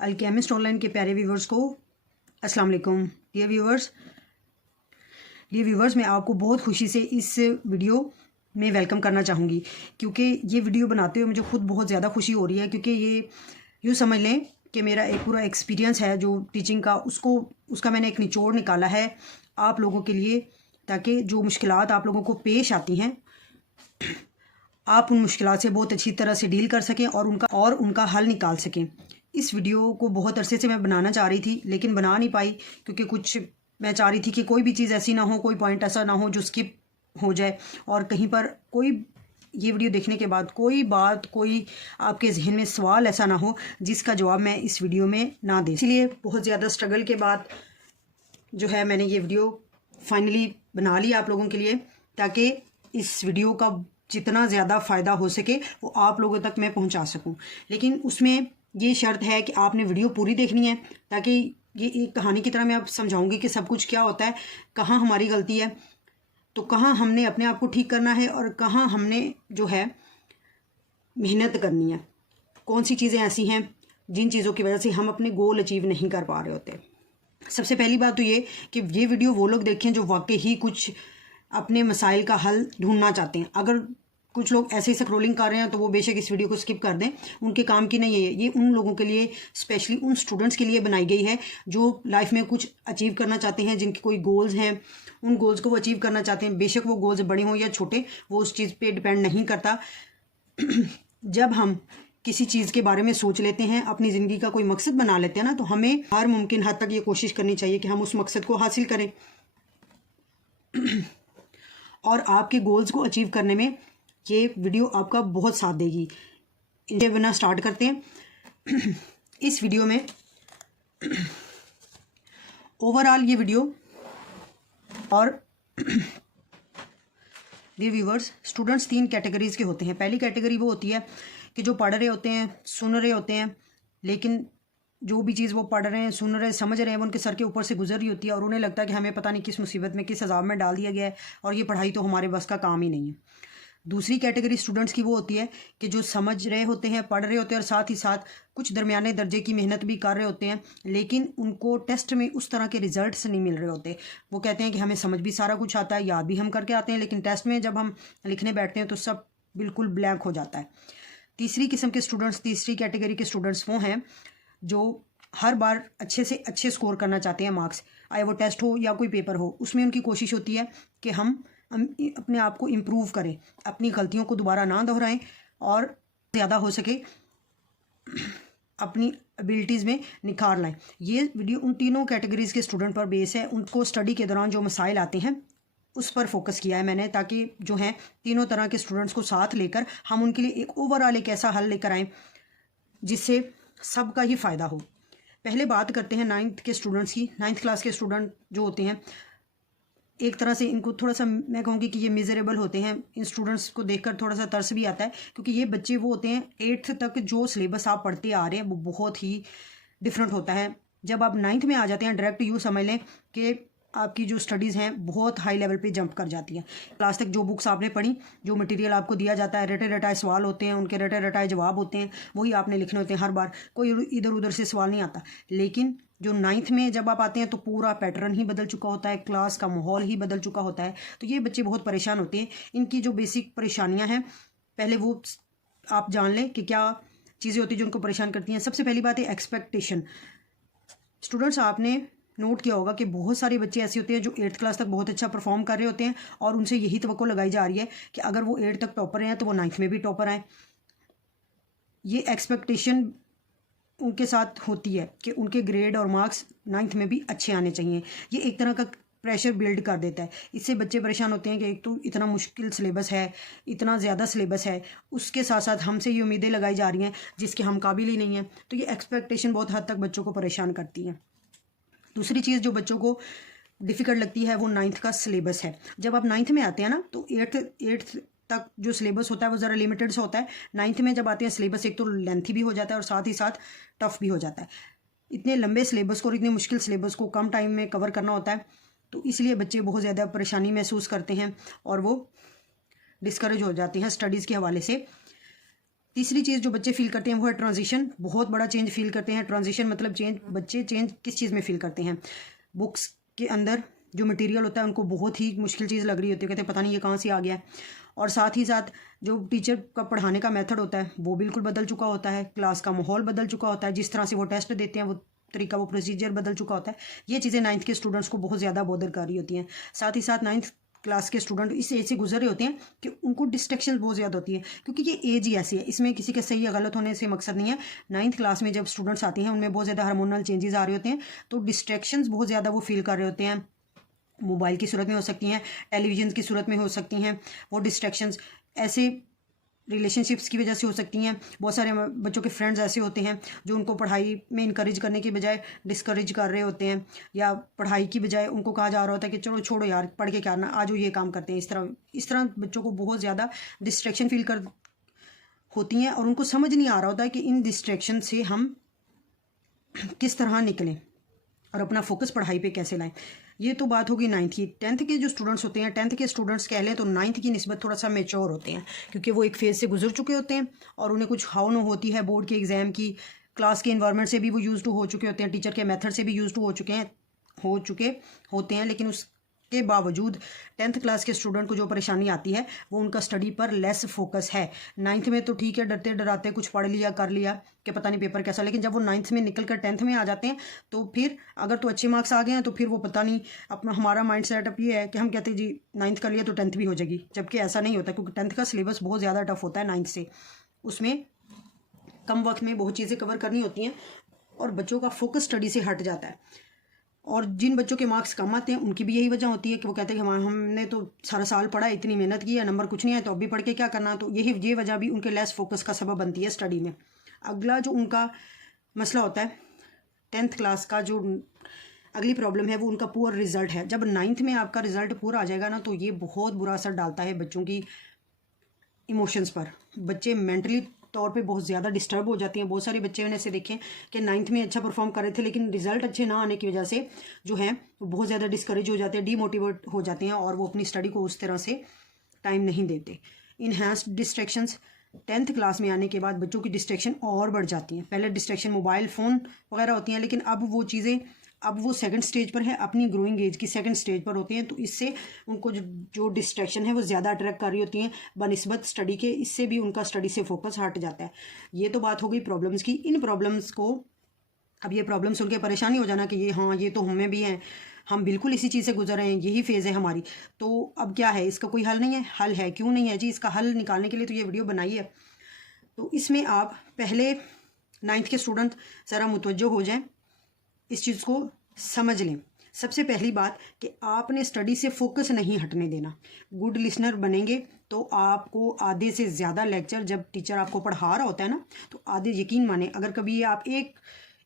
Alchemist online के प्यारे viewers को अस्सलाम वालेकुम। डियर व्यूवर्स, मैं आपको बहुत खुशी से इस वीडियो में वेलकम करना चाहूँगी, क्योंकि ये वीडियो बनाते हुए मुझे खुद बहुत ज़्यादा खुशी हो रही है। क्योंकि ये यूँ समझ लें कि मेरा एक पूरा एक्सपीरियंस है जो टीचिंग का, उसका मैंने एक निचोड़ निकाला है आप लोगों के लिए, ताकि जो मुश्किलात आप लोगों को पेश आती हैं आप उन मुश्किलात से बहुत अच्छी तरह से डील कर सकें और उनका हल निकाल सकें। इस वीडियो को बहुत अरसे से मैं बनाना चाह रही थी, लेकिन बना नहीं पाई, क्योंकि कुछ मैं चाह रही थी कि कोई भी चीज़ ऐसी ना हो, कोई पॉइंट ऐसा ना हो जो स्किप हो जाए, और कहीं पर कोई ये वीडियो देखने के बाद कोई बात, कोई आपके जहन में सवाल ऐसा ना हो जिसका जवाब मैं इस वीडियो में ना दे। इसलिए बहुत ज़्यादा स्ट्रगल के बाद जो है मैंने ये वीडियो फाइनली बना ली आप लोगों के लिए, ताकि इस वीडियो का जितना ज़्यादा फ़ायदा हो सके वो आप लोगों तक मैं पहुंचा सकूं। लेकिन उसमें ये शर्त है कि आपने वीडियो पूरी देखनी है, ताकि ये एक कहानी की तरह मैं आप समझाऊंगी कि सब कुछ क्या होता है, कहाँ हमारी गलती है, तो कहाँ हमने अपने आप को ठीक करना है और कहाँ हमने जो है मेहनत करनी है, कौन सी चीज़ें ऐसी हैं जिन चीज़ों की वजह से हम अपने गोल अचीव नहीं कर पा रहे होते। सबसे पहली बात तो ये कि ये वीडियो वो लोग देखें जो वाकई ही कुछ अपने मसाइल का हल ढूंढना चाहते हैं। अगर कुछ लोग ऐसे ही स्क्रोलिंग कर रहे हैं तो वो बेशक इस वीडियो को स्किप कर दें, उनके काम की नहीं है। ये उन लोगों के लिए, स्पेशली उन स्टूडेंट्स के लिए बनाई गई है जो लाइफ में कुछ अचीव करना चाहते हैं, जिनके कोई गोल्स हैं, उन गोल्स को वो अचीव करना चाहते हैं। बेशक वो गोल्स बड़े हों या छोटे, वो उस चीज़ पे डिपेंड नहीं करता। जब हम किसी चीज़ के बारे में सोच लेते हैं, अपनी ज़िंदगी का कोई मकसद बना लेते हैं ना, तो हमें हर मुमकिन हद तक ये कोशिश करनी चाहिए कि हम उस मकसद को हासिल करें और आपके गोल्स को अचीव करने में ये वीडियो आपका बहुत साथ देगी। इनके बिना स्टार्ट करते हैं। इस वीडियो में ओवरऑल ये वीडियो, और डियर व्यूवर्स, स्टूडेंट्स 3 कैटेगरीज़ के होते हैं। पहली कैटेगरी वो होती है कि जो पढ़ रहे होते हैं, सुन रहे होते हैं, लेकिन जो भी चीज़ वो पढ़ रहे हैं, सुन रहे हैं, समझ रहे हैं, वो उनके सर के ऊपर से गुजर रही होती है और उन्हें लगता है कि हमें पता नहीं किस मुसीबत में, किस अजाब में डाल दिया गया है और ये पढ़ाई तो हमारे बस का काम ही नहीं है। दूसरी कैटेगरी स्टूडेंट्स की वो होती है कि जो समझ रहे होते हैं, पढ़ रहे होते हैं और साथ ही साथ कुछ दरमियाने दर्जे की मेहनत भी कर रहे होते हैं, लेकिन उनको टेस्ट में उस तरह के रिजल्ट्स नहीं मिल रहे होते। वो कहते हैं कि हमें समझ भी सारा कुछ आता है, याद भी हम करके आते हैं, लेकिन टेस्ट में जब हम लिखने बैठते हैं तो सब बिल्कुल ब्लैंक हो जाता है। तीसरी किस्म के स्टूडेंट्स, तीसरी कैटेगरी के स्टूडेंट्स वो हैं जो हर बार अच्छे से अच्छे स्कोर करना चाहते हैं, मार्क्स आए वो टेस्ट हो या कोई पेपर हो, उसमें उनकी कोशिश होती है कि हम अपने आप को इम्प्रूव करें, अपनी गलतियों को दोबारा ना दोहराएं और ज़्यादा हो सके अपनी एबिलिटीज़ में निखार लाएं। ये वीडियो उन तीनों कैटेगरीज़ के स्टूडेंट पर बेस है। उनको स्टडी के दौरान जो मसाइल आते हैं उस पर फोकस किया है मैंने, ताकि जो हैं तीनों तरह के स्टूडेंट्स को साथ लेकर हम उनके लिए एक ओवरऑल एक ऐसा हल लेकर आएँ जिससे सबका ही फ़ायदा हो। पहले बात करते हैं 9th के स्टूडेंट्स की। 9th क्लास के स्टूडेंट जो होते हैं, एक तरह से इनको थोड़ा सा मैं कहूँगी कि ये मिजरेबल होते हैं। इन स्टूडेंट्स को देखकर थोड़ा सा तरस भी आता है, क्योंकि ये बच्चे वो होते हैं 8th तक जो सिलेबस आप पढ़ते आ रहे हैं वो बहुत ही डिफरेंट होता है। जब आप 9th में आ जाते हैं, डायरेक्ट यूँ समझ लें कि आपकी जो स्टडीज़ हैं बहुत हाई लेवल पे जंप कर जाती हैं। क्लास तक जो बुक्स आपने पढ़ी, जो मटेरियल आपको दिया जाता है, रटे रटाए सवाल होते हैं, उनके रटे रटाए जवाब होते हैं, वही आपने लिखने होते हैं। हर बार कोई इधर उधर से सवाल नहीं आता। लेकिन जो 9th में जब आप आते हैं तो पूरा पैटर्न ही बदल चुका होता है, क्लास का माहौल ही बदल चुका होता है। तो ये बच्चे बहुत परेशान होते हैं। इनकी जो बेसिक परेशानियाँ हैं पहले वो आप जान लें कि क्या चीज़ें होती हैं जो उनको परेशान करती हैं। सबसे पहली बात है एक्सपेक्टेशन। स्टूडेंट्स, आपने नोट किया होगा कि बहुत सारे बच्चे ऐसे होते हैं जो 8th क्लास तक बहुत अच्छा परफॉर्म कर रहे होते हैं और उनसे यही तवक्को लगाई जा रही है कि अगर वो 8th तक टॉपर हैं तो वो 9th में भी टॉपर आए। ये एक्सपेक्टेशन उनके साथ होती है कि उनके ग्रेड और मार्क्स 9th में भी अच्छे आने चाहिए। ये एक तरह का प्रेशर बिल्ड कर देता है। इससे बच्चे परेशान होते हैं कि एक तो इतना मुश्किल सिलेबस है, इतना ज़्यादा सिलेबस है, उसके साथ साथ हमसे ये उम्मीदें लगाई जा रही हैं जिसके हम काबिल ही नहीं हैं। तो ये एक्सपेक्टेशन बहुत हद तक बच्चों को परेशान करती है। दूसरी चीज़ जो बच्चों को डिफ़िकल्ट लगती है वो 9th का सिलेबस है। जब आप 9th में आते हैं ना, तो 8th तक जो सिलेबस होता है वो ज़रा लिमिटेड सा होता है। 9th में जब आते हैं सिलेबस एक तो लेंथी भी हो जाता है और साथ ही साथ टफ़ भी हो जाता है। इतने लंबे सिलेबस को और इतने मुश्किल सिलेबस को कम टाइम में कवर करना होता है, तो इसलिए बच्चे बहुत ज़्यादा परेशानी महसूस करते हैं और वो डिस्करेज हो जाते हैं स्टडीज़ के हवाले से। तीसरी चीज़ जो बच्चे फील करते हैं वो है ट्रांजिशन। बहुत बड़ा चेंज फील करते हैं। ट्रांजिशन मतलब चेंज, बच्चे चेंज किस चीज़ में फील करते हैं? बुक्स के अंदर जो मटेरियल होता है उनको बहुत ही मुश्किल चीज़ लग रही होती है, कहते हैं पता नहीं ये कहाँ से आ गया है। और साथ ही साथ जो टीचर का पढ़ाने का मेथड होता है वो बिल्कुल बदल चुका होता है, क्लास का माहौल बदल चुका होता है, जिस तरह से वो टेस्ट देते हैं वो तरीका, वो प्रोसीजर बदल चुका होता है। ये चीज़ें 9th के स्टूडेंट्स को बहुत ज़्यादा बॉदर कर रही होती हैं। साथ ही साथ 9th क्लास के स्टूडेंट इस एज से गुजर रहे होते हैं कि उनको डिस्ट्रैक्शन बहुत ज़्यादा होती है, क्योंकि ये एज ही ऐसी है। इसमें किसी के सही या गलत होने से मकसद नहीं है। 9th क्लास में जब स्टूडेंट्स आती हैं उनमें बहुत ज़्यादा हार्मोनल चेंजेस आ रहे होते हैं, तो डिस्ट्रैक्शंस बहुत ज़्यादा वो फील कर रहे होते हैं। मोबाइल की सूरत में हो सकती हैं, टेलीविज़न की सूरत में हो सकती हैं वो डिस्ट्रैक्शंस, ऐसे रिलेशनशिप्स की वजह से हो सकती हैं। बहुत सारे बच्चों के फ्रेंड्स ऐसे होते हैं जो उनको पढ़ाई में इनकरेज करने की बजाय डिस्करेज कर रहे होते हैं, या पढ़ाई की बजाय उनको कहा जा रहा होता है कि चलो छोड़ो यार, पढ़ के क्या ना, आज ये काम करते हैं। इस तरह बच्चों को बहुत ज़्यादा डिस्ट्रैक्शन फील कर होती हैं, और उनको समझ नहीं आ रहा होता है कि इन डिस्ट्रैक्शन से हम किस तरह निकलें और अपना फोकस पढ़ाई पे कैसे लाएं। ये तो बात होगी 9th की। 10th के जो स्टूडेंट्स होते हैं, 10th के स्टूडेंट्स कह लें तो 9th की निस्बत थोड़ा सा मेच्योर होते हैं, क्योंकि वो एक फेज़ से गुजर चुके होते हैं और उन्हें कुछ हाव नो होती है बोर्ड के एग्ज़ाम की। क्लास के इन्वायरमेंट से भी वो यूज़ टू हो चुके होते हैं, टीचर के मेथड से भी यूज़ टू हो चुके होते हैं। लेकिन उसके बावजूद 10th क्लास के स्टूडेंट को जो परेशानी आती है वो उनका स्टडी पर लेस फोकस है। 9th में तो ठीक है, डरते डराते कुछ पढ़ लिया, कर लिया कि पता नहीं पेपर कैसा, लेकिन जब वो 9th में निकल कर 10th में आ जाते हैं तो फिर अगर तो अच्छे मार्क्स आ गए हैं तो फिर वो पता नहीं, अपना हमारा माइंड सेटअप ये है कि हम कहते हैं जी 9th कर लिया तो 10th भी हो जाएगी, जबकि ऐसा नहीं होता, क्योंकि 10th का सिलेबस बहुत ज़्यादा टफ होता है 9th से। उसमें कम वक्त में बहुत चीज़ें कवर करनी होती हैं और बच्चों का फोकस स्टडी से हट जाता है। और जिन बच्चों के मार्क्स कम आते हैं उनकी भी यही वजह होती है कि वो कहते हैं कि हमने तो सारा साल पढ़ा, इतनी मेहनत की है, नंबर कुछ नहीं है, तो अभी पढ़ के क्या करना। तो ये वजह भी उनके लेस फोकस का सबब बनती है स्टडी में। अगला जो उनका मसला होता है 10th क्लास का, जो अगली प्रॉब्लम है वो उनका पुअर रिजल्ट है। जब 9th में आपका रिजल्ट पूरा आ जाएगा ना, तो ये बहुत बुरा असर डालता है बच्चों की इमोशंस पर। बच्चे मेंटली तौर पे बहुत ज़्यादा डिस्टर्ब हो जाती हैं। बहुत सारे बच्चे मैंने ऐसे देखे कि 9th में अच्छा परफॉर्म कर रहे थे, लेकिन रिजल्ट अच्छे ना आने की वजह से जो है वो बहुत ज़्यादा डिस्करेज हो जाते हैं, डीमोटिवेट हो जाते हैं, और वो अपनी स्टडी को उस तरह से टाइम नहीं देते। इन्हांस्ड डिस्ट्रैक्शंस 10th क्लास में आने के बाद बच्चों की डिस्ट्रैक्शन और बढ़ जाती हैं। पहले डिस्ट्रैक्शन मोबाइल फ़ोन वगैरह होती हैं, लेकिन अब वो सेकंड स्टेज पर है, अपनी ग्रोइंग एज की सेकंड स्टेज पर होते हैं। तो इससे उनको जो डिस्ट्रैक्शन है वो ज़्यादा अट्रैक्ट कर रही होती हैं बनिस्बत स्टडी के। इससे भी उनका स्टडी से फोकस हट जाता है। ये तो बात हो गई प्रॉब्लम्स की। इन प्रॉब्लम्स को, अब ये प्रॉब्लम सुन के परेशानी हो जाना कि ये तो हमें भी हैं, हम बिल्कुल इसी चीज़ से गुजर रहे हैं, यही फेज़ है हमारी, तो अब क्या है, इसका कोई हल नहीं है? हल है, क्यों नहीं है जी? इसका हल निकालने के लिए तो ये वीडियो बनाई है। तो इसमें आप पहले 9th के स्टूडेंट ज़रा मुतवज्जो हो जाएं, इस चीज़ को समझ लें। सबसे पहली बात कि आपने स्टडी से फोकस नहीं हटने देना। गुड लिसनर बनेंगे तो आपको आधे से ज़्यादा लेक्चर, जब टीचर आपको पढ़ा रहा होता है ना, तो आधे, यकीन माने, अगर कभी ये आप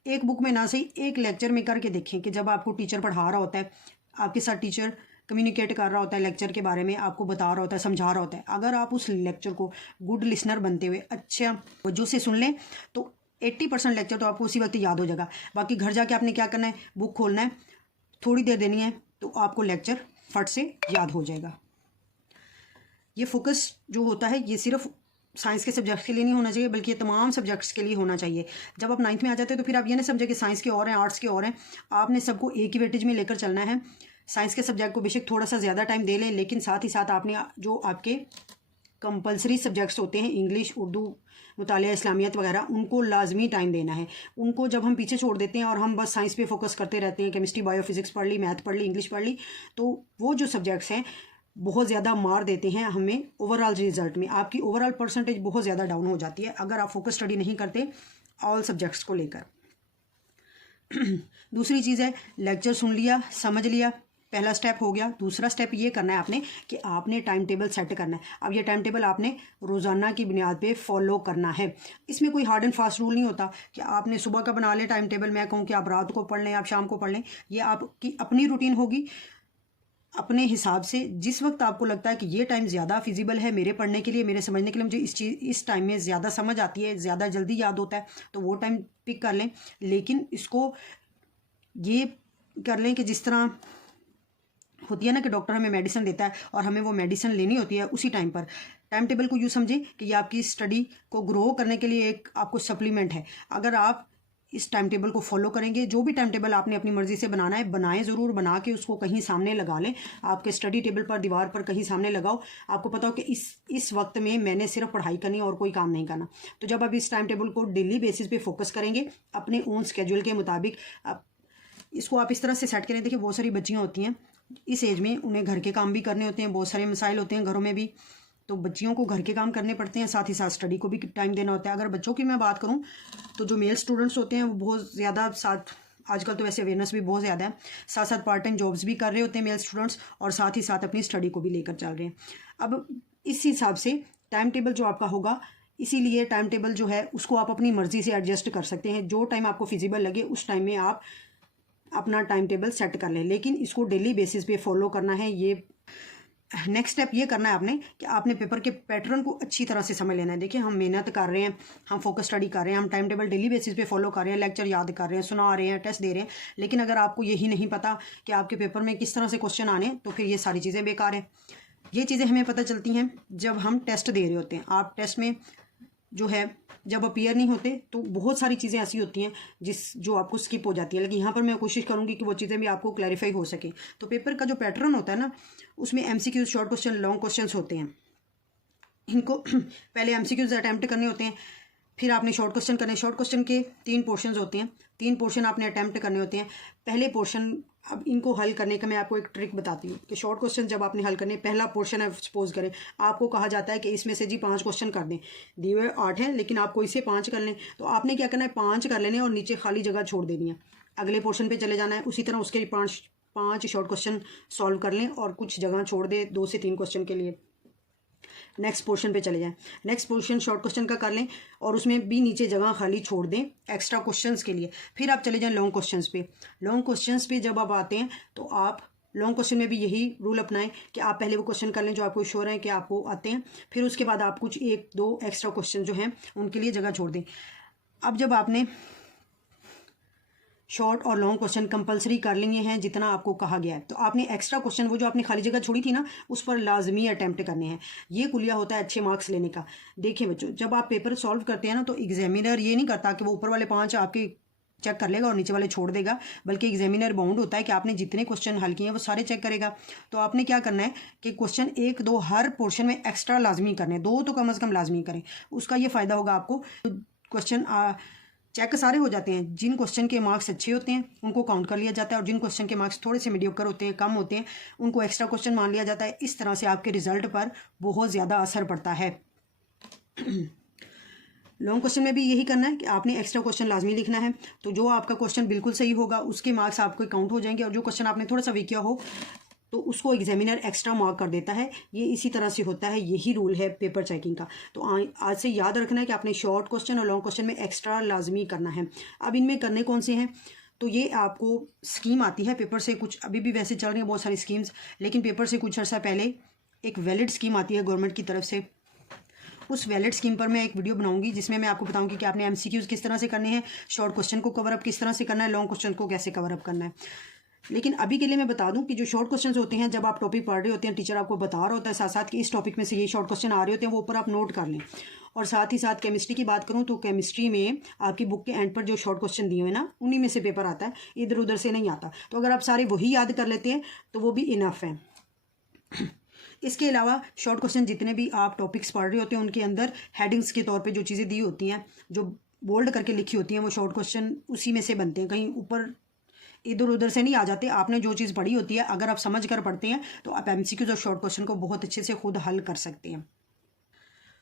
एक बुक में ना सही एक लेक्चर में करके देखें कि जब आपको टीचर पढ़ा रहा होता है, आपके साथ टीचर कम्युनिकेट कर रहा होता है लेक्चर के बारे में, आपको बता रहा होता है, समझा रहा होता है, अगर आप उस लेक्चर को गुड लिसनर बनते हुए अच्छा वजह से सुन लें तो 80% लेक्चर तो आपको उसी वक्त याद हो जाएगा। बाकी घर जाके आपने क्या करना है, बुक खोलना है, थोड़ी देर देनी है, तो आपको लेक्चर फट से याद हो जाएगा। ये फोकस जो होता है ये सिर्फ साइंस के सब्जेक्ट्स के लिए नहीं होना चाहिए, बल्कि ये तमाम सब्जेक्ट्स के लिए होना चाहिए। जब आप 9th में आ जाते हैं तो फिर आप ये ना समझे कि साइंस के और हैं, आर्ट्स के और हैं। आपने सबको एक ही वेटेज में लेकर चलना है। साइंस के सब्जेक्ट को बेशक थोड़ा सा ज़्यादा टाइम दे लें, लेकिन साथ ही साथ आपने जो आपके कंपलसरी सब्जेक्ट्स होते हैं, इंग्लिश, उर्दू, मुतालिया इस्लामियत वगैरह, उनको लाजमी टाइम देना है। उनको जब हम पीछे छोड़ देते हैं और हम बस साइंस पे फोकस करते रहते हैं, केमिस्ट्री, बायो, फिजिक्स पढ़ ली, मैथ पढ़ ली, इंग्लिश पढ़ ली, तो वो जो सब्जेक्ट्स हैं बहुत ज़्यादा मार देते हैं हमें ओवरऑल रिजल्ट में। आपकी ओवरऑल परसेंटेज बहुत ज़्यादा डाउन हो जाती है अगर आप फोकस स्टडी नहीं करते ऑल सब्जेक्ट्स को लेकर। दूसरी चीज़ है, लेक्चर सुन लिया, समझ लिया, पहला स्टेप हो गया। दूसरा स्टेप ये करना है आपने कि आपने टाइम टेबल सेट करना है। अब ये टाइम टेबल आपने रोज़ाना की बुनियाद पे फॉलो करना है। इसमें कोई हार्ड एंड फास्ट रूल नहीं होता कि आपने सुबह का बना लें टाइम टेबल, मैं कहूँ कि आप रात को पढ़ लें, आप शाम को पढ़ लें। ये आपकी अपनी रूटीन होगी, अपने हिसाब से। जिस वक्त आपको लगता है कि ये टाइम ज़्यादा फिजिबल है मेरे पढ़ने के लिए, मेरे समझने के लिए, मुझे इस टाइम में ज़्यादा समझ आती है, ज़्यादा जल्दी याद होता है, तो वो टाइम पिक कर लें। लेकिन इसको ये कर लें कि जिस तरह होती है ना कि डॉक्टर हमें मेडिसिन देता है और हमें वो मेडिसिन लेनी होती है उसी टाइम पर। टाइम टेबल को यूँ समझें कि ये आपकी स्टडी को ग्रो करने के लिए एक आपको सप्लीमेंट है। अगर आप इस टाइम टेबल को फॉलो करेंगे, जो भी टाइम टेबल आपने अपनी मर्जी से बनाना है बनाएं ज़रूर, बना के उसको कहीं सामने लगा लें, आपके स्टडी टेबल पर, दीवार पर कहीं सामने लगाओ। आपको पता हो कि इस वक्त में मैंने सिर्फ पढ़ाई करनी है और कोई काम नहीं करना। तो जब आप इस टाइम टेबल को डेली बेसिस पे फोकस करेंगे अपने ओन स्केड्यूल के मुताबिक, इसको आप इस तरह से सेट करें। देखिए बहुत सारी बच्चियाँ होती हैं इस एज में, उन्हें घर के काम भी करने होते हैं, बहुत सारे मसाइल होते हैं घरों में भी, तो बच्चियों को घर के काम करने पड़ते हैं, साथ ही साथ स्टडी को भी टाइम देना होता है। अगर बच्चों की मैं बात करूं तो जो मेल स्टूडेंट्स होते हैं वो बहुत ज़्यादा, साथ आजकल तो वैसे अवेयरनेस भी बहुत ज़्यादा है, साथ साथ पार्ट टाइम जॉब्स भी कर रहे होते हैं मेल स्टूडेंट्स, और साथ ही साथ अपनी स्टडी को भी लेकर चल रहे हैं। अब इस हिसाब से टाइम टेबल जो आपका होगा, इसीलिए टाइम टेबल जो है उसको आप अपनी मर्ज़ी से एडजस्ट कर सकते हैं। जो टाइम आपको फिजिबल लगे उस टाइम में आप अपना टाइम टेबल सेट कर लें, लेकिन इसको डेली बेसिस पे फॉलो करना है। ये नेक्स्ट स्टेप ये करना है आपने कि आपने पेपर के पैटर्न को अच्छी तरह से समझ लेना है। देखिए हम मेहनत कर रहे हैं, हम फोकस स्टडी कर रहे हैं, हम टाइम टेबल डेली बेसिस पे फॉलो कर रहे हैं, लेक्चर याद कर रहे हैं, सुना रहे हैं, टेस्ट दे रहे हैं, लेकिन अगर आपको यही नहीं पता कि आपके पेपर में किस तरह से क्वेश्चन आने, तो फिर ये सारी चीज़ें बेकार हैं। ये चीज़ें हमें पता चलती हैं जब हम टेस्ट दे रहे होते हैं। आप टेस्ट में जो है जब अपीयर नहीं होते तो बहुत सारी चीज़ें ऐसी होती हैं जो आपको स्किप हो जाती है, लेकिन यहाँ पर मैं कोशिश करूँगी कि वो चीज़ें भी आपको क्लैरिफाई हो सके। तो पेपर का जो पैटर्न होता है ना, उसमें MCQs, short question, long questions होते हैं। इनको पहले एमसीक्यूज अटैम्प्ट करने होते हैं, फिर आपने शॉर्ट क्वेश्चन करने। शॉर्ट क्वेश्चन के 3 पोर्शंस होते हैं, 3 पोर्शन आपने अटैम्प्ट करने होते हैं। पहले पोर्शन, अब इनको हल करने का मैं आपको एक ट्रिक बताती हूँ कि शॉर्ट क्वेश्चन जब आपने हल करने, पहला पोर्शन है, सपोज करें आपको कहा जाता है कि इसमें से जी 5 क्वेश्चन कर दें, दिए हुए 8 हैं लेकिन आपको इसे 5 कर लें, तो आपने क्या करना है, 5 कर लेने और नीचे खाली जगह छोड़ देनी है, अगले पोर्शन पे चले जाना है। उसी तरह उसके 5 शॉर्ट क्वेश्चन सॉल्व कर लें और कुछ जगह छोड़ दें 2 से 3 क्वेश्चन के लिए, नेक्स्ट पोर्शन पे चले जाएं। नेक्स्ट पोर्शन शॉर्ट क्वेश्चन का कर लें और उसमें भी नीचे जगह खाली छोड़ दें एक्स्ट्रा क्वेश्चंस के लिए। फिर आप चले जाएं लॉन्ग क्वेश्चंस पे। लॉन्ग क्वेश्चंस पे जब आप आते हैं तो आप लॉन्ग क्वेश्चन में भी यही रूल अपनाएं कि आप पहले वो क्वेश्चन कर लें जो आपको श्योर है कि आपको आते हैं, फिर उसके बाद आप कुछ 1-2 एक्स्ट्रा क्वेश्चन जो हैं उनके लिए जगह छोड़ दें। अब जब आपने शॉर्ट और लॉन्ग क्वेश्चन कंपलसरी कर लिए हैं जितना आपको कहा गया है, तो आपने एक्स्ट्रा क्वेश्चन, वो जो आपने खाली जगह छोड़ी थी ना, उस पर लाजमी अटैम्प्ट करने हैं। ये कुलिया होता है अच्छे मार्क्स लेने का। देखिए बच्चों, जब आप पेपर सॉल्व करते हैं ना, तो एग्जामिनर ये नहीं करता कि वो ऊपर वाले 5 आपके चेक कर लेगा और नीचे वाले छोड़ देगा, बल्कि एग्जामिनर बाउंड होता है कि आपने जितने क्वेश्चन हल किए हैं वो सारे चेक करेगा। तो आपने क्या करना है कि क्वेश्चन 1-2 हर पोर्शन में एक्स्ट्रा लाजमी करने, 2 तो कम से कम लाजमी करें। उसका ये फ़ायदा होगा आपको, क्वेश्चन चेक सारे हो जाते हैं। जिन क्वेश्चन के मार्क्स अच्छे होते हैं उनको काउंट कर लिया जाता है, और जिन क्वेश्चन के मार्क्स थोड़े से मीडियोकर होते हैं, कम होते हैं, उनको एक्स्ट्रा क्वेश्चन मान लिया जाता है। इस तरह से आपके रिजल्ट पर बहुत ज़्यादा असर पड़ता है। लॉन्ग क्वेश्चन में भी यही करना है कि आपने एक्स्ट्रा क्वेश्चन लाजमी लिखना है। तो जो आपका क्वेश्चन बिल्कुल सही होगा उसके मार्क्स आपको काउंट हो जाएंगे, और जो क्वेश्चन आपने थोड़ा सा वीक किया हो तो उसको एग्जामिनर एक्स्ट्रा मार्क कर देता है। ये इसी तरह से होता है, यही रूल है पेपर चेकिंग का। तो आज से याद रखना है कि आपने शॉर्ट क्वेश्चन और लॉन्ग क्वेश्चन में एक्स्ट्रा लाजमी करना है। अब इनमें करने कौन से हैं, तो ये आपको स्कीम आती है पेपर से कुछ, अभी भी वैसे चल रही हैं बहुत सारी स्कीम्स, लेकिन पेपर से कुछ अर्सा पहले एक वैलिड स्कीम आती है गवर्नमेंट की तरफ से। उस वैलिड स्कीम पर मैं एक वीडियो बनाऊंगी जिसमें मैं आपको बताऊंगी कि आपने एमसीक्यूज किस तरह से करने हैं, शॉर्ट क्वेश्चन को कवर अप किस तरह से करना है, लॉन्ग क्वेश्चन को कैसे कवर अप करना है। लेकिन अभी के लिए मैं बता दूं कि जो शॉर्ट क्वेश्चंस होते हैं, जब आप टॉपिक पढ़ रहे होते हैं, टीचर आपको बता रहा होता है साथ साथ कि इस टॉपिक में से ये शॉर्ट क्वेश्चन आ रहे होते हैं, वो ऊपर आप नोट कर लें। और साथ ही साथ केमिस्ट्री की बात करूं तो केमिस्ट्री में आपकी बुक के एंड पर जो शॉर्ट क्वेश्चन दिए हुए ना, उन्हीं में से पेपर आता है, इधर उधर से नहीं आता। तो अगर आप सारे वही याद कर लेते हैं तो वो भी इनफ है। इसके अलावा शॉर्ट क्वेश्चन जितने भी आप टॉपिक्स पढ़ रहे होते हैं उनके अंदर हेडिंग्स के तौर पे जो चीज़ें दी होती हैं, जो बोल्ड करके लिखी होती हैं, वो शॉर्ट क्वेश्चन उसी में से बनते हैं, कहीं ऊपर इधर उधर से नहीं आ जाते। आपने जो चीज़ पढ़ी होती है अगर आप समझ कर पढ़ते हैं तो आप एमसीक्यूज और शॉर्ट क्वेश्चन को बहुत अच्छे से खुद हल कर सकते हैं।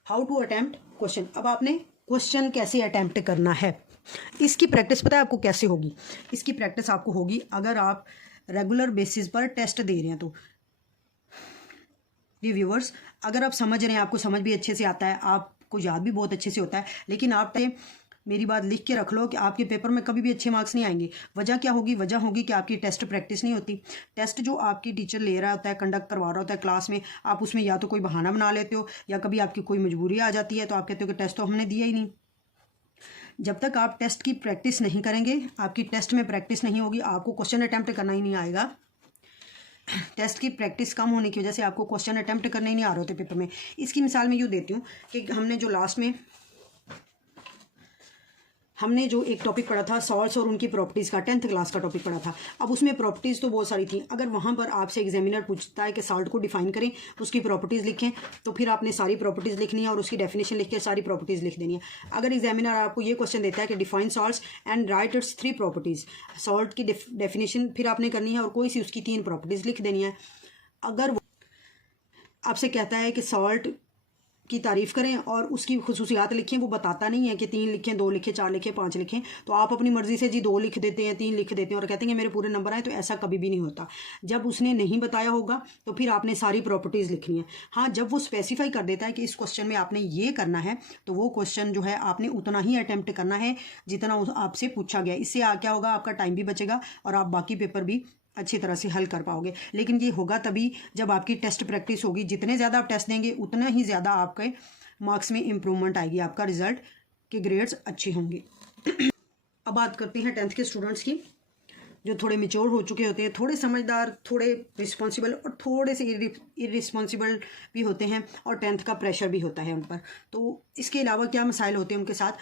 How to attempt question. अब आपने क्वेश्चन कैसे अटैम्प्ट करना है, इसकी प्रैक्टिस पता है आपको कैसे होगी। इसकी प्रैक्टिस आपको होगी अगर आप रेगुलर बेसिस पर टेस्ट दे रहे हैं। तो ये व्यूअर्स, अगर आप समझ रहे हैं, आपको समझ भी अच्छे से आता है, आपको याद भी बहुत अच्छे से होता है, लेकिन आप मेरी बात लिख के रख लो कि आपके पेपर में कभी भी अच्छे मार्क्स नहीं आएंगे। वजह क्या होगी, वजह होगी कि आपकी टेस्ट प्रैक्टिस नहीं होती। टेस्ट जो आपकी टीचर ले रहा होता है, कंडक्ट करवा रहा होता है क्लास में, आप उसमें या तो कोई बहाना बना लेते हो या कभी आपकी कोई मजबूरी आ जाती है, तो आप कहते हो कि टेस्ट तो हमने दिया ही नहीं। जब तक आप टेस्ट की प्रैक्टिस नहीं करेंगे, आपकी टेस्ट में प्रैक्टिस नहीं होगी, आपको क्वेश्चन अटैम्प्ट करना ही नहीं आएगा। टेस्ट की प्रैक्टिस कम होने की वजह से आपको क्वेश्चन अटैम्प्ट करने ही नहीं आ रहे होते पेपर में। इसकी मिसाल मैं यूँ देती हूँ कि हमने जो लास्ट में हमने जो एक टॉपिक पढ़ा था सॉल्ट्स और उनकी प्रॉपर्टीज़ का, 10th क्लास का टॉपिक पढ़ा था। अब उसमें प्रॉपर्टीज़ तो बहुत सारी थी। अगर वहाँ पर आपसे एग्जामिनर पूछता है कि सॉल्ट को डिफाइन करें, उसकी प्रॉपर्टीज़ लिखें, तो फिर आपने सारी प्रॉपर्टीज़ लिखनी है और उसकी डेफिनेशन लिख के सारी प्रॉपर्टीज़ लिख देनी है। अगर एग्जामिनर आपको ये क्वेश्चन देता है कि define salts and right it's 3 properties, salt की डेफिनेशन फिर आपने करनी है और कोई सी उसकी 3 प्रॉपर्टीज़ लिख देनी है। अगर वो आपसे कहता है कि सॉल्ट की तारीफ़ करें और उसकी खुसूसियात लिखें, वो बताता नहीं है कि 3 लिखें, 2 लिखें, 4 लिखें, 5 लिखें, तो आप अपनी मर्ज़ी से जी 2 लिख देते हैं, 3 लिख देते हैं और कहते हैं कि मेरे पूरे नंबर आए। तो ऐसा कभी भी नहीं होता। जब उसने नहीं बताया होगा तो फिर आपने सारी प्रॉपर्टीज़ लिखनी है। हाँ, जब वो स्पेसिफाई कर देता है कि इस क्वेश्चन में आपने ये करना है, तो वो क्वेश्चन जो है आपने उतना ही अटैम्प्ट करना है जितना आपसे पूछा गया। इससे क्या होगा, आपका टाइम भी बचेगा और आप बाकी पेपर भी अच्छी तरह से हल कर पाओगे। लेकिन ये होगा तभी जब आपकी टेस्ट प्रैक्टिस होगी। जितने ज़्यादा आप टेस्ट देंगे उतना ही ज़्यादा आपके मार्क्स में इम्प्रूवमेंट आएगी, आपका रिजल्ट के ग्रेड्स अच्छे होंगे। अब बात करते हैं 10th के स्टूडेंट्स की, जो थोड़े मेच्योर हो चुके होते हैं, थोड़े समझदार, थोड़े रिस्पॉन्सिबल और थोड़े से इरिस्पॉन्सिबल भी होते हैं और 10th का प्रेशर भी होता है उन पर। तो इसके अलावा क्या मसाइल होते हैं उनके साथ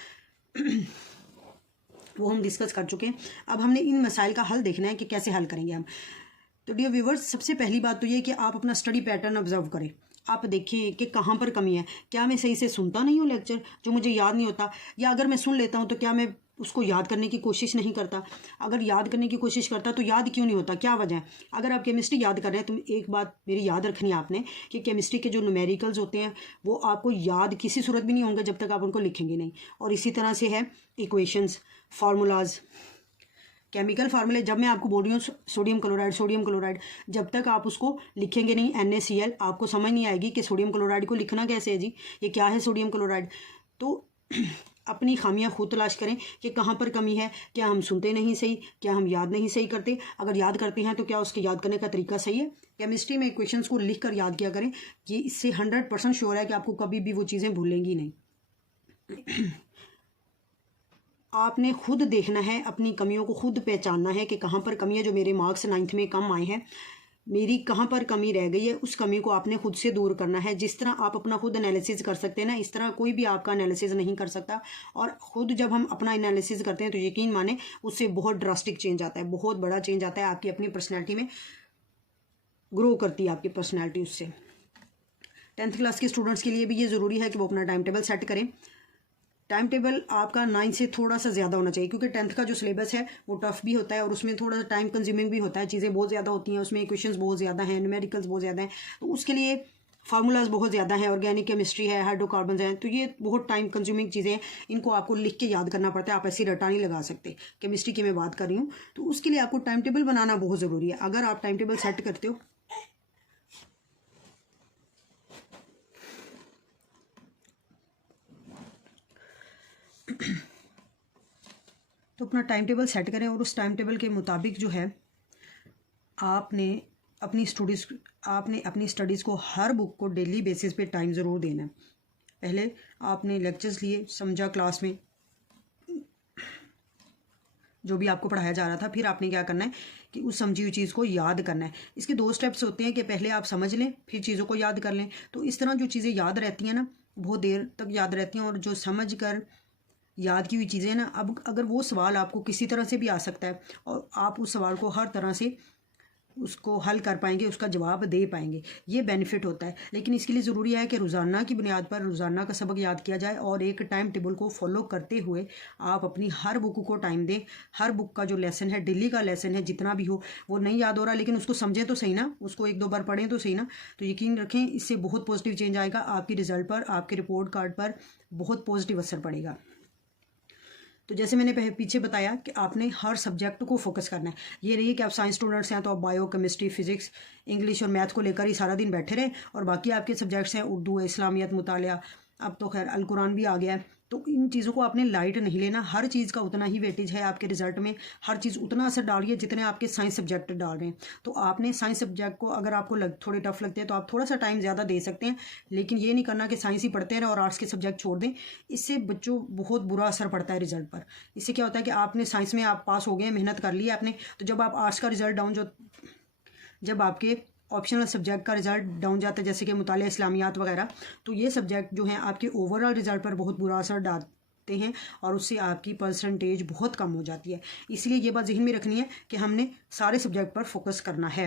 वो हम डिस्कस कर चुके हैं। अब हमने इन मसाइल का हल देखना है कि कैसे हल करेंगे हम। तो डियर व्यूवर्स, सबसे पहली बात तो ये कि आप अपना स्टडी पैटर्न ऑब्जर्व करें। आप देखें कि कहाँ पर कमी है। क्या मैं सही से सुनता नहीं हूँ लेक्चर, जो मुझे याद नहीं होता, या अगर मैं सुन लेता हूँ तो क्या मैं उसको याद करने की कोशिश नहीं करता। अगर याद करने की कोशिश करता तो याद क्यों नहीं होता, क्या वजह है। अगर आप केमिस्ट्री याद कर रहे हैं तो एक बात मेरी याद रखनी है आपने कि केमिस्ट्री के जो न्यूमेरिकल्स होते हैं वो आपको याद किसी सूरत भी नहीं होंगे जब तक आप उनको लिखेंगे नहीं। और इसी तरह से है इक्वेशंस, फार्मूलाज, केमिकल फार्मूले। जब मैं आपको बोल रही हूँ सोडियम क्लोराइड, जब तक आप उसको लिखेंगे नहीं NaCl, आपको समझ नहीं आएगी कि सोडियम क्लोराइड को लिखना कैसे है जी, ये क्या है सोडियम क्लोराइड। तो अपनी खामियां खुद तलाश करें कि कहाँ पर कमी है। क्या हम सुनते नहीं सही, क्या हम याद नहीं सही करते, अगर याद करते हैं तो क्या उसके याद करने का तरीका सही है। केमिस्ट्री में इक्वेशंस को लिख कर याद किया करें, ये इससे 100% श्योर है कि आपको कभी भी वो चीज़ें भूलेंगी नहीं। आपने खुद देखना है, अपनी कमियों को खुद पहचानना है कि कहाँ पर कमी है। जो मेरे मार्क्स 9th में कम आए हैं, मेरी कहाँ पर कमी रह गई है, उस कमी को आपने खुद से दूर करना है। जिस तरह आप अपना खुद एनालिसिस कर सकते हैं ना, इस तरह कोई भी आपका एनालिसिस नहीं कर सकता। और ख़ुद जब हम अपना एनालिसिस करते हैं तो यकीन माने उससे बहुत ड्रास्टिक चेंज आता है, बहुत बड़ा चेंज आता है। आपकी अपनी पर्सनैलिटी में ग्रो करती है आपकी पर्सनैलिटी उससे। 10th क्लास के स्टूडेंट्स के लिए भी ये ज़रूरी है कि वो अपना टाइम टेबल सेट करें। टाइम टेबल आपका 9 से थोड़ा सा ज़्यादा होना चाहिए, क्योंकि 10th का जो सिलेबस है वो टफ भी होता है और उसमें थोड़ा सा टाइम कंज्यूमिंग भी होता है। चीज़ें बहुत ज़्यादा होती हैं उसमें, इक्वेशंस बहुत ज़्यादा हैं, न्यूमेरिकल्स बहुत ज़्यादा हैं, तो उसके लिए फार्मूलाज बहुत ज़्यादा हैं, ऑर्गेनिक केमिस्ट्री है, हाइड्रोकार्बन हैं, तो ये बहुत टाइम कंज्यूमिंग चीज़ें हैं। इनको आपको लिख के याद करना पड़ता है, आप ऐसी रटा नहीं लगा सकते। केमिस्ट्री की मैं बात कर रही हूँ, तो उसके लिए आपको टाइम टेबल बनाना बहुत ज़रूरी है। अगर आप टाइम टेबल सेट करते हो तो अपना टाइम टेबल सेट करें और उस टाइम टेबल के मुताबिक जो है आपने अपनी स्टडीज़ को, हर बुक को डेली बेसिस पे टाइम ज़रूर देना है। पहले आपने लेक्चर्स लिए, समझा क्लास में जो भी आपको पढ़ाया जा रहा था, फिर आपने क्या करना है कि उस समझी हुई चीज़ को याद करना है। इसके 2 स्टेप्स होते हैं कि पहले आप समझ लें फिर चीज़ों को याद कर लें। तो इस तरह जो चीज़ें याद रहती हैं ना, बहुत देर तक याद रहती हैं। और जो समझ कर याद की हुई चीज़ें ना, अब अगर वो सवाल आपको किसी तरह से भी आ सकता है और आप उस सवाल को हर तरह से उसको हल कर पाएंगे, उसका जवाब दे पाएंगे, ये बेनिफिट होता है। लेकिन इसके लिए ज़रूरी है कि रोज़ाना की बुनियाद पर रोज़ाना का सबक याद किया जाए और एक टाइम टेबल को फॉलो करते हुए आप अपनी हर बुक को टाइम दें। हर बुक का जो लेसन है, डेली का लेसन है, जितना भी हो, वो नहीं याद हो रहा लेकिन उसको समझें तो सही ना, उसको 1-2 बार पढ़ें तो सही ना। तो यकीन रखें इससे बहुत पॉजिटिव चेंज आएगा आपकी रिज़ल्ट पर, आपके रिपोर्ट कार्ड पर बहुत पॉजिटिव असर पड़ेगा। तो जैसे मैंने पीछे बताया कि आपने हर सब्जेक्ट को फोकस करना है। ये नहीं कि आप साइंस स्टूडेंट्स हैं तो आप बायो, केमिस्ट्री, फिजिक्स, इंग्लिश और मैथ को लेकर ही सारा दिन बैठे रहें और बाकी आपके सब्जेक्ट्स हैं उर्दू, इस्लामियत, मुतालिया, अब तो खैर अल कुरान भी आ गया है। तो इन चीज़ों को आपने लाइट नहीं लेना। हर चीज़ का उतना ही वेटेज है आपके रिजल्ट में, हर चीज़ उतना असर डाल रही है जितने आपके साइंस सब्जेक्ट डाल रहे हैं। तो आपने साइंस सब्जेक्ट को, अगर आपको थोड़े टफ लगते हैं तो आप थोड़ा सा टाइम ज़्यादा दे सकते हैं, लेकिन ये नहीं करना कि साइंस ही पढ़ते रहें और आर्ट्स के सब्जेक्ट छोड़ दें। इससे बच्चों बहुत बुरा असर पड़ता है रिजल्ट पर। इससे क्या होता है कि आपने साइंस में आप पास हो गए, मेहनत कर ली है आपने, तो जब आप आर्ट्स का रिजल्ट डाउन जब आपके ऑप्शनल सब्जेक्ट का रिजल्ट डाउन जाता है, जैसे कि मुतालिया इस्लामियात वगैरह, तो ये सब्जेक्ट जो हैं आपके ओवरऑल रिजल्ट पर बहुत बुरा असर डालते हैं और उससे आपकी परसेंटेज बहुत कम हो जाती है। इसलिए ये बात जहन में रखनी है कि हमने सारे सब्जेक्ट पर फोकस करना है।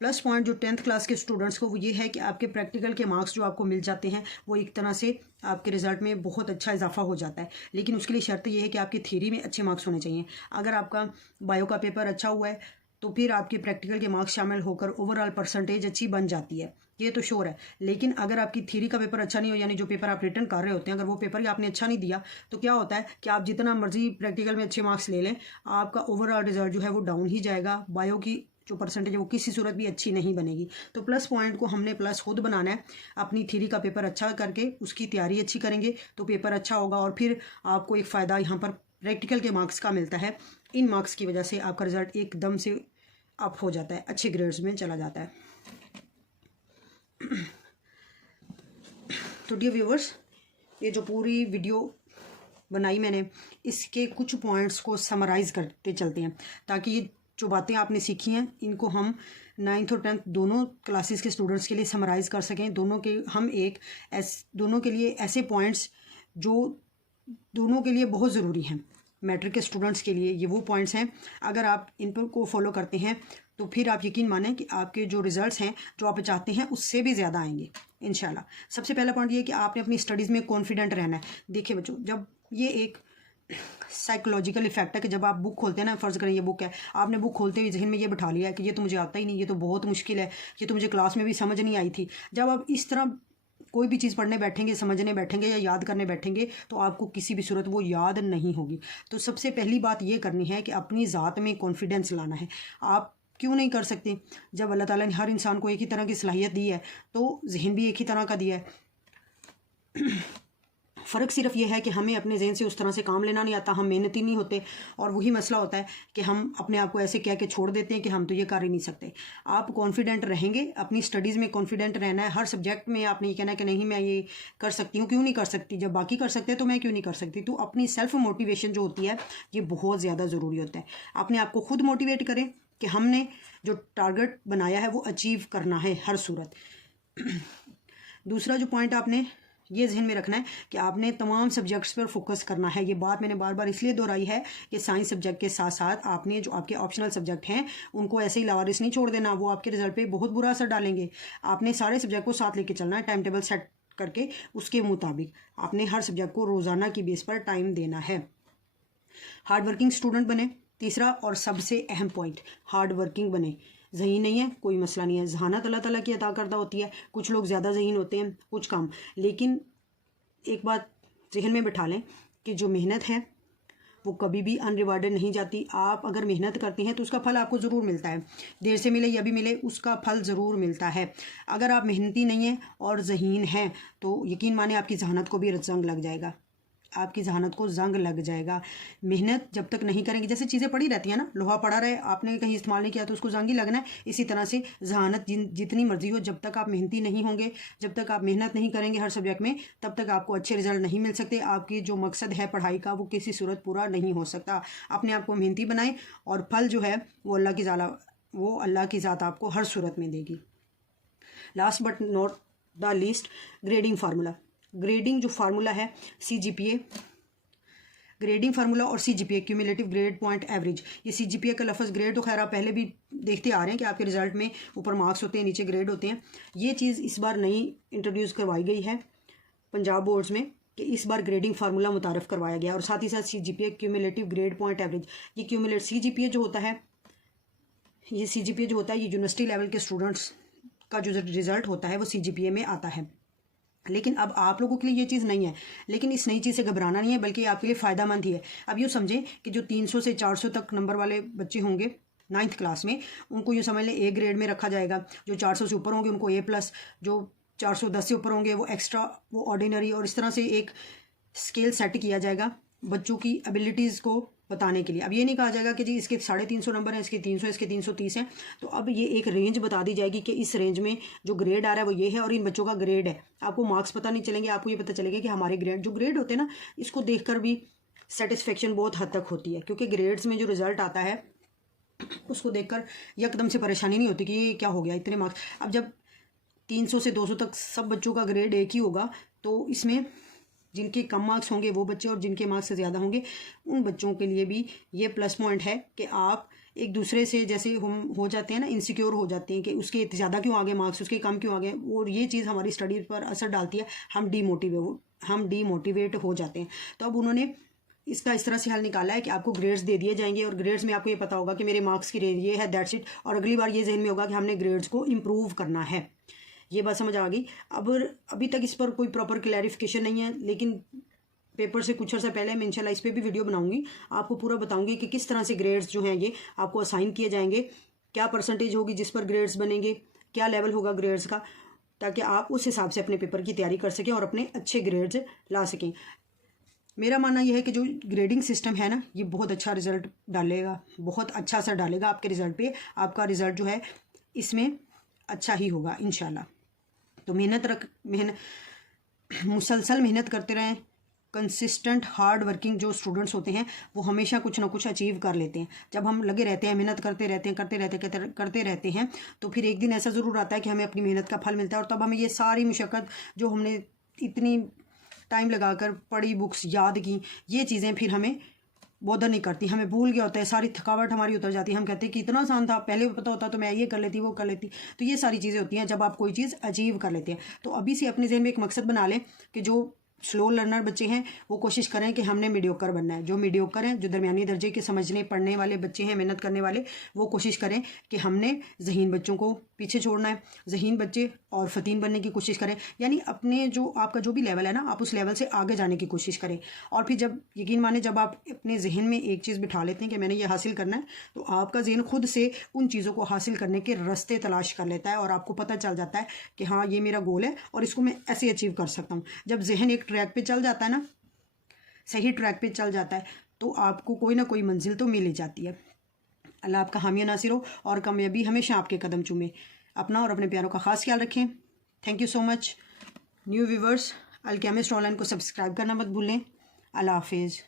प्लस पॉइंट जो 10th क्लास के स्टूडेंट्स को वो ये है कि आपके प्रैक्टिकल के मार्क्स जो आपको मिल जाते हैं वो एक तरह से आपके रिजल्ट में बहुत अच्छा इजाफा हो जाता है। लेकिन उसके लिए शर्त ये है कि आपकी थ्योरी में अच्छे मार्क्स होने चाहिए। अगर आपका बायो का पेपर अच्छा हुआ है तो फिर आपके प्रैक्टिकल के मार्क्स शामिल होकर ओवरऑल परसेंटेज अच्छी बन जाती है, ये तो श्योर है। लेकिन अगर आपकी थ्योरी का पेपर अच्छा नहीं हो, यानी जो पेपर आप रिटर्न कर रहे होते हैं, अगर वो पेपर ही आपने अच्छा नहीं दिया, तो क्या होता है कि आप जितना मर्जी प्रैक्टिकल में अच्छे मार्क्स ले लें, आपका ओवरऑल रिजल्ट जो है वो डाउन ही जाएगा। बायो की जो परसेंटेज है वो किसी सूरत भी अच्छी नहीं बनेगी। तो प्लस पॉइंट को हमने प्लस खुद बनाना है। अपनी थ्योरी का पेपर अच्छा करके उसकी तैयारी अच्छी करेंगे तो पेपर अच्छा होगा, और फिर आपको एक फ़ायदा यहाँ पर प्रैक्टिकल के मार्क्स का मिलता है। इन मार्क्स की वजह से आपका रिजल्ट एकदम से अप हो जाता है, अच्छे ग्रेड्स में चला जाता है। तो डियर व्यूवर्स, ये जो पूरी वीडियो बनाई मैंने, इसके कुछ पॉइंट्स को समराइज़ करते चलते हैं, ताकि ये जो बातें आपने सीखी हैं इनको हम 9th और 10th दोनों क्लासेस के स्टूडेंट्स के लिए समराइज़ कर सकें। दोनों के लिए ऐसे पॉइंट्स जो दोनों के लिए बहुत ज़रूरी हैं। मैट्रिक के स्टूडेंट्स के लिए ये वो पॉइंट्स हैं, अगर आप इन पर को फॉलो करते हैं तो फिर आप यकीन मानें कि आपके जो रिजल्ट्स हैं जो आप चाहते हैं उससे भी ज़्यादा आएंगे इंशाल्लाह। सबसे पहला पॉइंट ये है कि आपने अपनी स्टडीज़ में कॉन्फिडेंट रहना है। देखिए बच्चों, जब ये एक साइकोलॉजिकल इफेक्ट है कि जब आप बुक खोलते हैं ना, फ़र्ज़ करें ये बुक है, आपने बुक खोलते हुए जहन में ये बिठा लिया है कि ये तो मुझे आता ही नहीं, ये तो बहुत मुश्किल है, ये तो मुझे क्लास में भी समझ नहीं आई थी। जब आप इस तरह कोई भी चीज़ पढ़ने बैठेंगे, समझने बैठेंगे या याद करने बैठेंगे तो आपको किसी भी सूरत वो याद नहीं होगी। तो सबसे पहली बात ये करनी है कि अपनी ज़ात में कॉन्फिडेंस लाना है। आप क्यों नहीं कर सकते? जब अल्लाह ताला ने हर इंसान को एक ही तरह की सलाहियत दी है तो जहन भी एक ही तरह का दिया है। फ़र्क सिर्फ ये है कि हमें अपने जहन से उस तरह से काम लेना नहीं आता, हम मेहनती नहीं होते, और वही मसला होता है कि हम अपने आप को ऐसे कह के छोड़ देते हैं कि हम तो ये कर ही नहीं सकते। आप कॉन्फिडेंट रहेंगे, अपनी स्टडीज़ में कॉन्फिडेंट रहना है। हर सब्जेक्ट में आपने ये कहना है कि नहीं मैं ये कर सकती हूँ, क्यों नहीं कर सकती, जब बाकी कर सकते हैं तो मैं क्यों नहीं कर सकती। तो अपनी सेल्फ मोटिवेशन जो होती है ये बहुत ज़्यादा ज़रूरी होता है। अपने आप को खुद मोटिवेट करें कि हमने जो टारगेट बनाया है वो अचीव करना है हर सूरत। दूसरा जो पॉइंट आपने ये जहन में रखना है कि आपने तमाम सब्जेक्ट्स पर फोकस करना है। ये बात मैंने बार बार इसलिए दोहराई है कि साइंस सब्जेक्ट के साथ साथ आपने जो आपके ऑप्शनल सब्जेक्ट हैं उनको ऐसे ही लावारिस नहीं छोड़ देना, वो आपके रिजल्ट पे बहुत बुरा असर डालेंगे। आपने सारे सब्जेक्ट को साथ लेके चलना है, टाइम टेबल सेट करके उसके मुताबिक आपने हर सब्जेक्ट को रोज़ाना की बेस पर टाइम देना है। हार्ड वर्किंग स्टूडेंट बने। तीसरा और सबसे अहम पॉइंट, हार्ड वर्किंग बने। ज़हीन नहीं है कोई मसला नहीं है, जहानत अल्लाह ताला की अता करदा होती है। कुछ लोग ज़्यादा ज़हीन होते हैं, कुछ कम। लेकिन एक बात जहन में बिठा लें कि जो मेहनत है वो कभी भी अनरिवार्डेड नहीं जाती। आप अगर मेहनत करती हैं तो उसका फल आपको ज़रूर मिलता है, देर से मिले या भी मिले उसका फल ज़रूर मिलता है। अगर आप मेहनती नहीं हैं और ज़हीन हैं तो यकीन माने आपकी जहानत को भी जंग लग जाएगा, आपकी जहानत को जंग लग जाएगा। मेहनत जब तक नहीं करेंगे, जैसे चीज़ें पड़ी रहती हैं ना, लोहा पड़ा रहे आपने कहीं इस्तेमाल नहीं किया तो उसको जंग ही लगना है। इसी तरह से जहानत जितनी मर्जी हो, जब तक आप मेहनती नहीं होंगे, जब तक आप मेहनत नहीं करेंगे हर सब्जेक्ट में, तब तक आपको अच्छे रिजल्ट नहीं मिल सकते। आपकी जो मकसद है पढ़ाई का वो किसी सूरत पूरा नहीं हो सकता। अपने आप को मेहनती बनाएं और फल जो है वो अल्लाह की ज़ात आपको हर सूरत में देगी। Last but not the least, grading formula. Grading जो फार्मूला है CGPA, ग्रेडिंग फार्मूला और CGPA cumulative grade point average. ये CGPA का लफ्ज़ ग्रेड तो खैर आप पहले भी देखते आ रहे हैं कि आपके रिजल्ट में ऊपर मार्क्स होते हैं, नीचे ग्रेड होते हैं। ये चीज़ इस बार नई इंट्रोड्यूस करवाई गई है पंजाब बोर्ड्स में कि इस बार ग्रेडिंग फार्मूला मुतारफ़ करवाया गया, और साथ ही साथ CGPA cumulative grade point average. ये CGPA जो होता है, ये CGPA जो होता है ये यूनिवर्सिटी लेवल के स्टूडेंट्स का जो रिज़ल्ट होता है वो CGPA में आता है। लेकिन अब आप लोगों के लिए ये चीज़ नहीं है, लेकिन इस नई चीज़ से घबराना नहीं है, बल्कि आपके लिए फ़ायदेमंद ही है। अब यूँ समझें कि जो 300 से 400 तक नंबर वाले बच्चे होंगे 9th क्लास में, उनको यूँ समझ लें A ग्रेड में रखा जाएगा। जो 400 से ऊपर होंगे उनको A+, जो 410 से ऊपर होंगे वो एक्स्ट्रा, वो ऑर्डिनरी, और इस तरह से एक स्केल सेट किया जाएगा बच्चों की एबिलिटीज़ को बताने के लिए। अब ये नहीं कहा जाएगा कि जी इसके 350 नंबर हैं, इसके 300, इसके 330 हैं। तो अब ये एक रेंज बता दी जाएगी कि इस रेंज में जो ग्रेड आ रहा है वो ये है और इन बच्चों का ग्रेड है। आपको मार्क्स पता नहीं चलेंगे, आपको ये पता चलेगा कि हमारे ग्रेड होते हैं ना, इसको देखकर भी सेटिस्फेक्शन बहुत हद तक होती है, क्योंकि ग्रेड्स में जो रिज़ल्ट आता है उसको देखकर एकदम से परेशानी नहीं होती कि ये क्या हो गया इतने मार्क्स। अब जब 300 से 200 तक सब बच्चों का ग्रेड एक ही होगा, तो इसमें जिनके कम मार्क्स होंगे वो बच्चे और जिनके मार्क्स से ज़्यादा होंगे उन बच्चों के लिए भी ये प्लस पॉइंट है कि आप एक दूसरे से जैसे हम हो जाते हैं ना, इनसिक्योर हो जाते हैं कि उसके ज़्यादा क्यों आ गए मार्क्स, उसके कम क्यों आ गए, और ये चीज़ हमारी स्टडी पर असर डालती है, हम डीमोटिवेट हो जाते हैं। तो अब उन्होंने इसका इस तरह से हल निकाला है कि आपको ग्रेड्स दे दिए जाएंगे और ग्रेड्स में आपको ये पता होगा कि मेरे मार्क्स की रेंज ये है, दैट्स इट। और अगली बार ये जहन में होगा कि हमने ग्रेड्स को इम्प्रूव करना है। ये बात समझ आ गई। अब अभी तक इस पर कोई प्रॉपर क्लैरिफिकेशन नहीं है, लेकिन पेपर से कुछ अर्सा पहले मैं इंशाल्लाह इस पर भी वीडियो बनाऊंगी, आपको पूरा बताऊंगी कि किस तरह से ग्रेड्स जो हैं ये आपको असाइन किए जाएंगे, क्या परसेंटेज होगी जिस पर ग्रेड्स बनेंगे, क्या लेवल होगा ग्रेड्स का, ताकि आप उस हिसाब से अपने पेपर की तैयारी कर सकें और अपने अच्छे ग्रेड्स ला सकें। मेरा मानना यह है कि जो ग्रेडिंग सिस्टम है ना, ये बहुत अच्छा रिजल्ट डालेगा, बहुत अच्छा असर डालेगा आपके रिज़ल्ट पे। आपका रिज़ल्ट जो है इसमें अच्छा ही होगा इंशाल्लाह। तो मुसलसल मेहनत करते रहें। कंसिस्टेंट हार्ड वर्किंग जो स्टूडेंट्स होते हैं वो हमेशा कुछ ना कुछ अचीव कर लेते हैं। जब हम लगे रहते हैं, मेहनत करते रहते हैं तो फिर एक दिन ऐसा ज़रूर आता है कि हमें अपनी मेहनत का फल मिलता है। और तब हमें ये सारी मुशक्क़त जो हमने इतनी टाइम लगाकर पढ़ी, बुक्स याद की, ये चीज़ें फिर हमें बॉदर नहीं करती, हमें भूल गया होता है, सारी थकावट हमारी उतर जाती है। हम कहते हैं कि इतना आसान था, पहले पता होता तो मैं ये कर लेती, वो कर लेती। तो ये सारी चीज़ें होती हैं जब आप कोई चीज़ अचीव कर लेते हैं। तो अभी से अपने ज़हन में एक मकसद बना लें कि जो स्लो लर्नर बच्चे हैं वो कोशिश करें कि हमने मीडियोकर बनना है। जो मीडियोकर हैं, जो दरमियानी दर्जे के समझने पढ़ने वाले बच्चे हैं, मेहनत करने वाले, वो कोशिश करें कि हमने ज़हीन बच्चों को पीछे छोड़ना है। ज़हीन बच्चे और फ़तीन बनने की कोशिश करें, यानी अपने जो आपका जो भी लेवल है ना, आप उस लेवल से आगे जाने की कोशिश करें। और फिर जब यकीन माने जब आप अपने जहन में एक चीज़ बिठा लेते हैं कि मैंने ये हासिल करना है, तो आपका जहन खुद से उन चीज़ों को हासिल करने के रास्ते तलाश कर लेता है और आपको पता चल जाता है कि हाँ ये मेरा गोल है और इसको मैं ऐसे अचीव कर सकता हूँ। जब जहन एक ट्रैक पे चल जाता है ना, सही ट्रैक पे चल जाता है, तो आपको कोई ना कोई मंजिल तो मिल ही जाती है। अल्लाह आपका हामी नासिर हो और कामयाबी हमेशा आपके कदम चूमे। अपना और अपने प्यारों का ख़ास ख्याल रखें। Thank you so much. New viewers, alchemist online को सब्सक्राइब करना मत भूलें। अल्लाह हाफिज़।